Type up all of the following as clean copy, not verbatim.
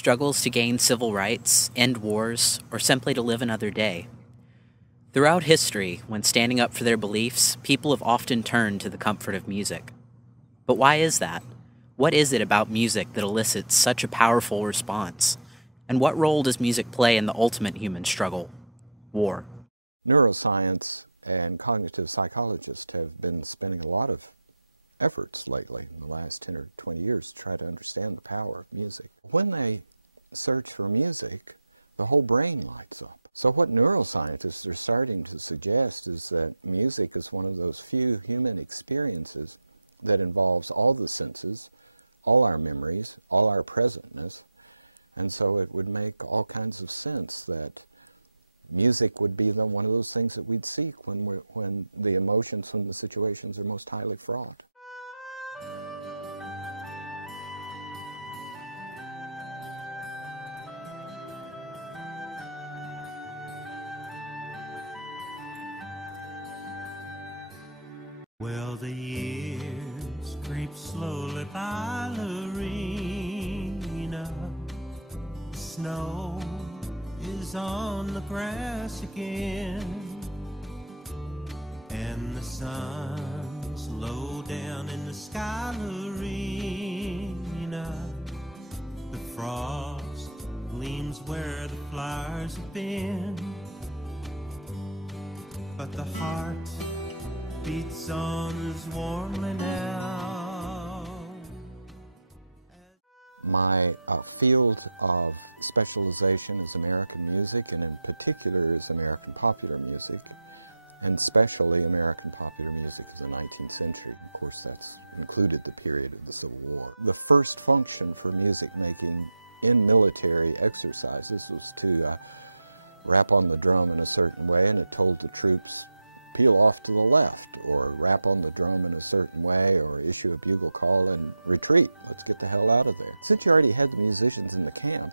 struggles to gain civil rights, end wars, or simply to live another day. Throughout history, when standing up for their beliefs, people have often turned to the comfort of music. But why is that? What is it about music that elicits such a powerful response? And what role does music play in the ultimate human struggle, war? Neuroscience and cognitive psychologists have been spending a lot of efforts lately in the last 10 or 20 years to try to understand the power of music. When they search for music, the whole brain lights up. So what neuroscientists are starting to suggest is that music is one of those few human experiences that involves all the senses, all our memories, all our presentness, and so it would make all kinds of sense that music would be one of those things that we'd seek when the emotions from the situations are most highly fraught. Well, the years creep slowly by the arena. Snow is on the grass again, and the sun's low down in the sky arena. The frost gleams where the flowers have been, but the heart beats on as warmly now. My field of specialization is American music, and in particular is American popular music, and especially American popular music of the 19th century. Of course, that's included the period of the Civil War. The first function for music making in military exercises was to rap on the drum in a certain way, and it told the troops, peel off to the left, or rap on the drum in a certain way, or issue a bugle call and retreat. Let's get the hell out of there. Since you already had the musicians in the camp,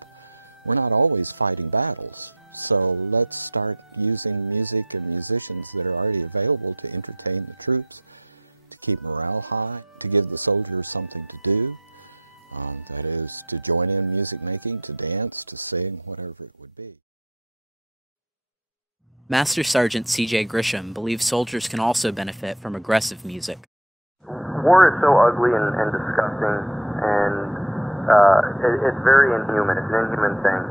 we're not always fighting battles. So let's start using music and musicians that are already available to entertain the troops, to keep morale high, to give the soldiers something to do. That is, to join in music making, to dance, to sing, whatever it would be. Master Sergeant C.J. Grisham believes soldiers can also benefit from aggressive music. War is so ugly and disgusting, and it's very inhuman. It's an inhuman thing.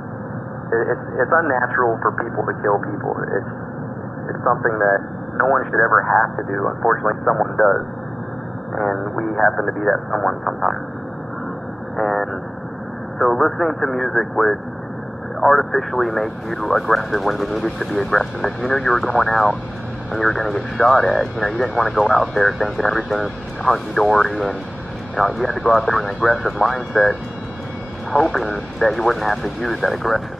It's unnatural for people to kill people. It's something that no one should ever have to do. Unfortunately, someone does, and we happen to be that someone sometimes. And so listening to music would artificially make you aggressive when you needed to be aggressive. If you knew you were going out and you were going to get shot at, you didn't want to go out there thinking everything's hunky-dory, and you had to go out there with an aggressive mindset, hoping that you wouldn't have to use that aggression.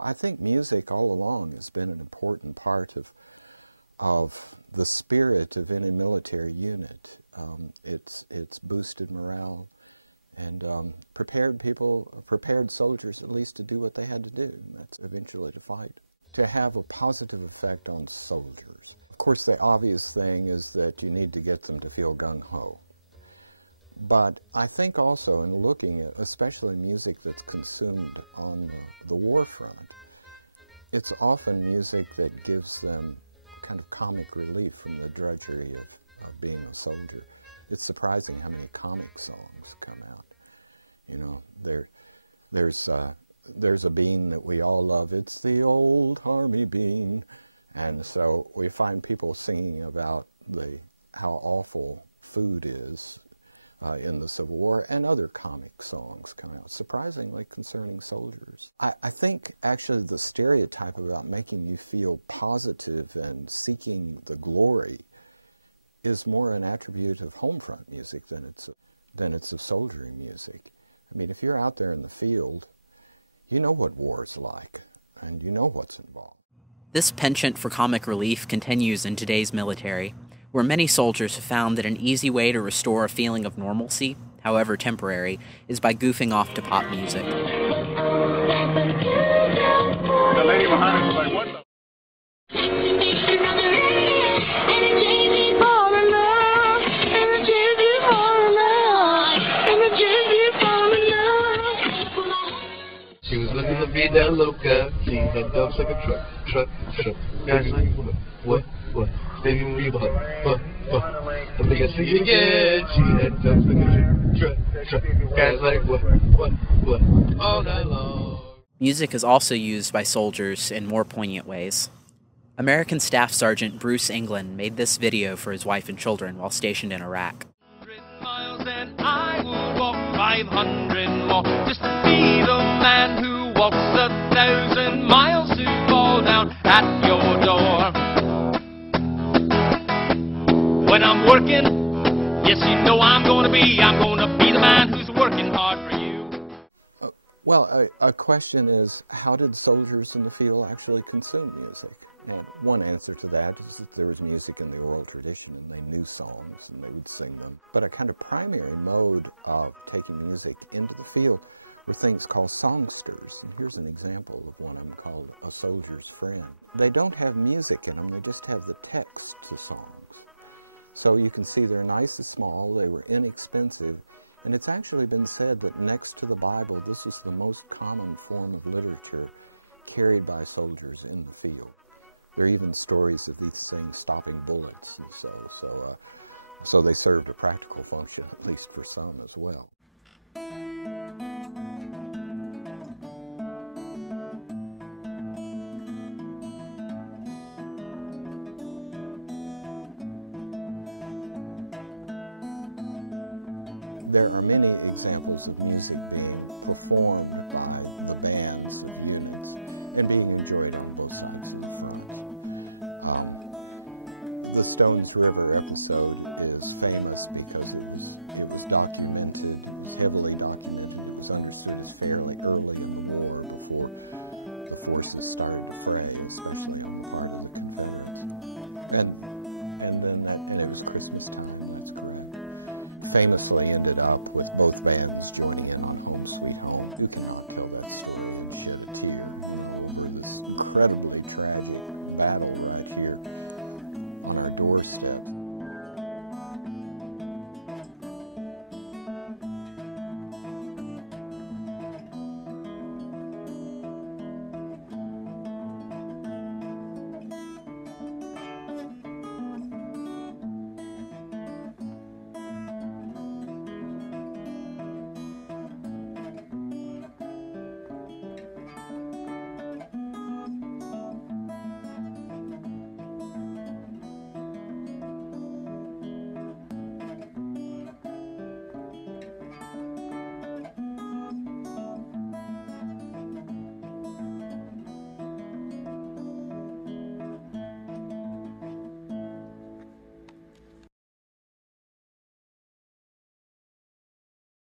I think music all along has been an important part of the spirit of any military unit. It's boosted morale and prepared soldiers at least to do what they had to do, and that's eventually to fight, to have a positive effect on soldiers. Of course, the obvious thing is that you need to get them to feel gung-ho. But I think also in looking at, especially music that's consumed on the war front, it's often music that gives them kind of comic relief from the drudgery of being a soldier. It's surprising how many comic songs come out. There's a bean that we all love. It's the old army bean. And so we find people singing about how awful food is in the Civil War, and other comic songs come out, surprisingly concerning soldiers. I think actually the stereotype about making you feel positive and seeking the glory is more an attribute of home front music than it's of soldiering music. I mean, if you're out there in the field, you know what war is like, and you know what's involved. This penchant for comic relief continues in today's military, where many soldiers have found that an easy way to restore a feeling of normalcy, however temporary, is by goofing off to pop music. The lady behind us was like, what the? And the that loca, see that dumps like a truck. Guys like, what? Baby, move your butt. I think I see you again. See that dumps like a truck. Guys like, what? All night long. Music is also used by soldiers in more poignant ways. American Staff Sergeant Bruce England made this video for his wife and children while stationed in Iraq. 100 miles and I will walk 500 more just to be the man who walks 1,000 miles to fall down at your door. When I'm working, yes, you know I'm gonna be the man who's working hard for you. Well, a question is, how did soldiers in the field actually consume music? Well, one answer to that is that there was music in the oral tradition and they knew songs and they would sing them. But a kind of primary mode of taking music into the field were things called songsters. And here's an example of one of them called A Soldier's Friend. They don't have music in them, they just have the text to songs. So you can see they're nice and small, they were inexpensive, and it's actually been said that next to the Bible, this is the most common form of literature carried by soldiers in the field. There are even stories of these things stopping bullets, and so they served a practical function, at least for some as well. There are many examples of music being performed by the bands of units and being enjoyed on both sides of the front. The Stones River episode is famous because it was documented, it was heavily documented. It was understood as fairly early in the war before the forces started to fray, especially on the part of the Confederates. And it was Christmas time, that's correct. Famously ended up with both bands joining in on Home Sweet Home. You cannot tell that story and shed a tear over this incredibly tragic battle right here on our doorstep.